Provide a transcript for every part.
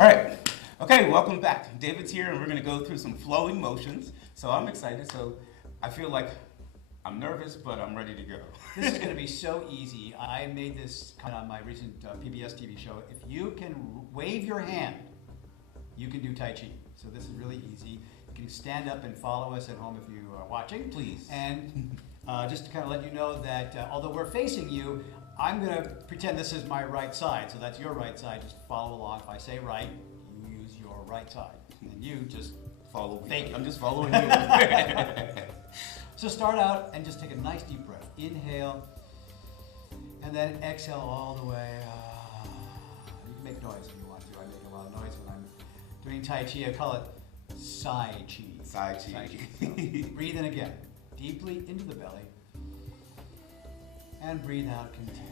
All right. Okay, welcome back. David's here, and we're going to go through some flowing motions. So I'm excited. So I feel like I'm nervous, but I'm ready to go. This is going to be so easy. I made this kind of on my recent PBS TV show. If you can wave your hand, you can do Tai Chi. So this is really easy. You can stand up and follow us at home if you are watching. Please. And just to kind of let you know that although we're facing you, I'm going to pretend this is my right side. So that's your right side. Just follow along. If I say right, you use your right side. And you just Follow me. fake it. I'm just following you. So start out and just take a nice deep breath. Inhale, and then exhale all the way. You can make noise if you want to. I make a lot of noise when I'm doing Tai Chi. I call it Sai Chi. Sai Chi. Sai Chi. So breathe in again, deeply into the belly, and breathe out continuously.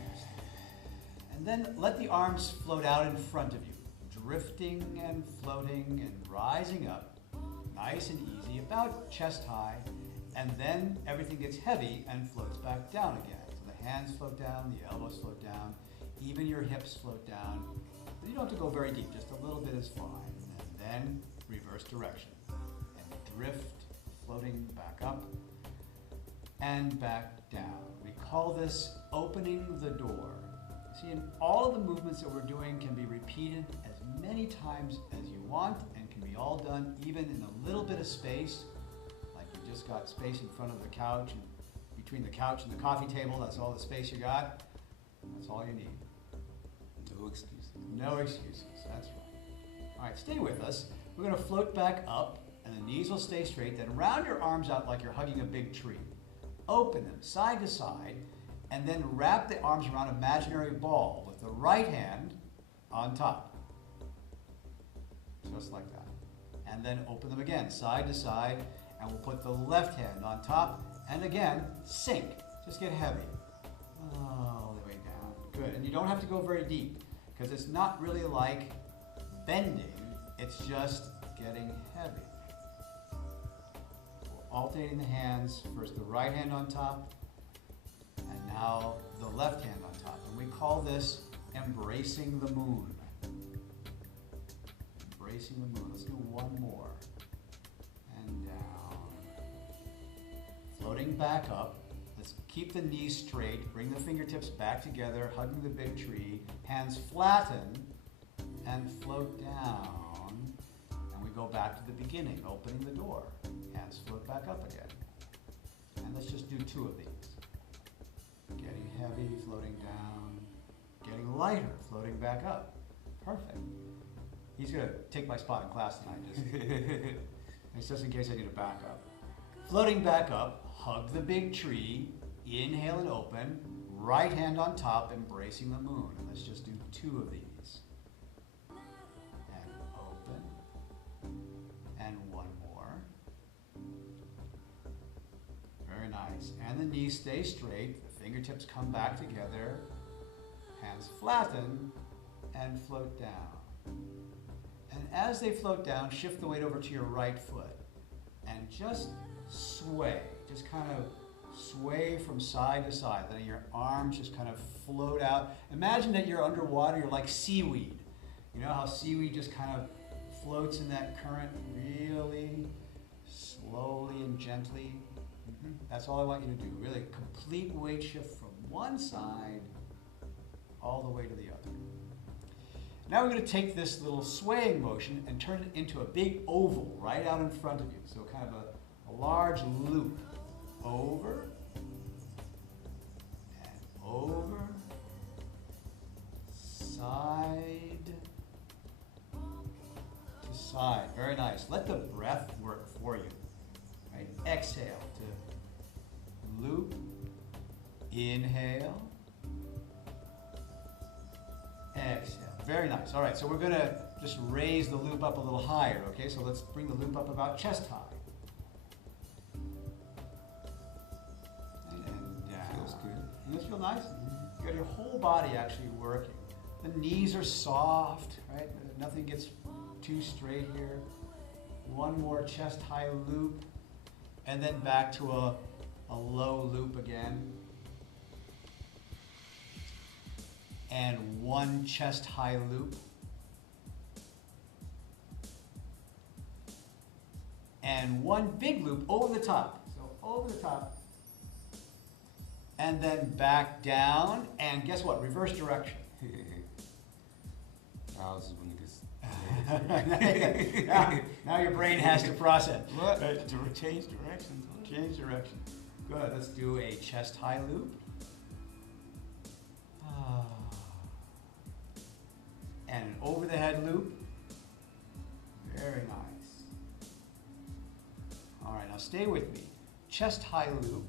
And then let the arms float out in front of you, drifting and floating and rising up, nice and easy, about chest high. And then everything gets heavy and floats back down again. So the hands float down, the elbows float down, even your hips float down. But you don't have to go very deep, just a little bit is fine. And then reverse direction. And drift, floating back up and back down. We call this opening the door. See, and all of the movements that we're doing can be repeated as many times as you want and can be all done even in a little bit of space. Just got space in front of the couch, and between the couch and the coffee table, that's all the space you got. That's all you need. No excuses. No excuses, that's right. All right, stay with us. We're gonna float back up, and the knees will stay straight, then round your arms out like you're hugging a big tree. Open them side to side, and then wrap the arms around an imaginary ball with the right hand on top. Just like that. And then open them again, side to side, and we'll put the left hand on top, and again, sink. Just get heavy. All the way down. Good. And you don't have to go very deep, because it's not really like bending, it's just getting heavy. We're alternating the hands, first the right hand on top, and now the left hand on top. And we call this embracing the moon. Embracing the moon. Let's do one more. And down. Floating back up. Let's keep the knees straight. Bring the fingertips back together, hugging the big tree. Hands flatten and float down. And we go back to the beginning, opening the door. Hands float back up again. And let's just do two of these. Getting heavy, floating down. Getting lighter, floating back up. Perfect. He's going to take my spot in class tonight. It's just in case I need to back up. Floating back up, hug the big tree, inhale and open, right hand on top, embracing the moon. And let's just do two of these. And open, and one more. Very nice. And the knees stay straight, the fingertips come back together, hands flatten, and float down. And as they float down, shift the weight over to your right foot and just sway. Just kind of sway from side to side. Letting your arms just kind of float out. Imagine that you're underwater, you're like seaweed. You know how seaweed just kind of floats in that current really slowly and gently? That's all I want you to do. Really complete weight shift from one side all the way to the other. Now we're going to take this little swaying motion and turn it into a big oval right out in front of you. So kind of a large loop. Over, and over, side to side. Very nice. Let the breath work for you. Right? Exhale to loop, inhale, exhale. Very nice. All right, so we're going to just raise the loop up a little higher, okay? So let's bring the loop up about chest high. And down. Feels good. Does this feel nice? You got your whole body actually working. The knees are soft, right? Nothing gets too straight here. One more chest high loop, and then back to a low loop again. And one chest high loop. and one big loop over the top. So over the top. And then back down, and guess what? Reverse direction. I was when it now your brain has to process. What? Right. Change directions. Change direction. Good. Let's do a chest high loop. And an over the head loop. Very nice. All right, now stay with me. Chest high loop.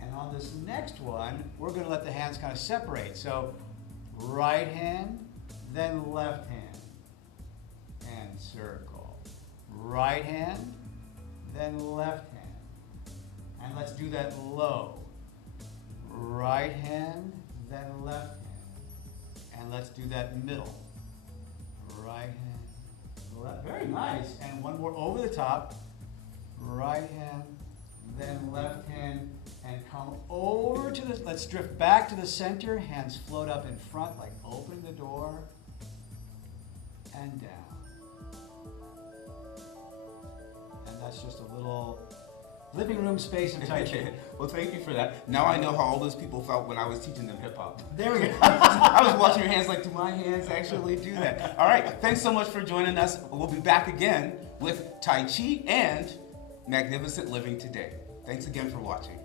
And on this next one, we're going to let the hands kind of separate. So right hand, then left hand, and circle. Right hand, then left hand. And let's do that low. Right hand, then left hand. And let's do that middle. Right hand, left. Very nice. And one more over the top. Right hand, then left hand, and come over to the, let's drift back to the center. Hands float up in front, like opening the door, and down. And that's just a little living room space of Tai Chi. Well, thank you for that. Now I know how all those people felt when I was teaching them hip hop. There we go. I was watching your hands like, do my hands actually do that? All right, thanks so much for joining us. We'll be back again with Tai Chi and Magnificent Living today. Thanks again for watching.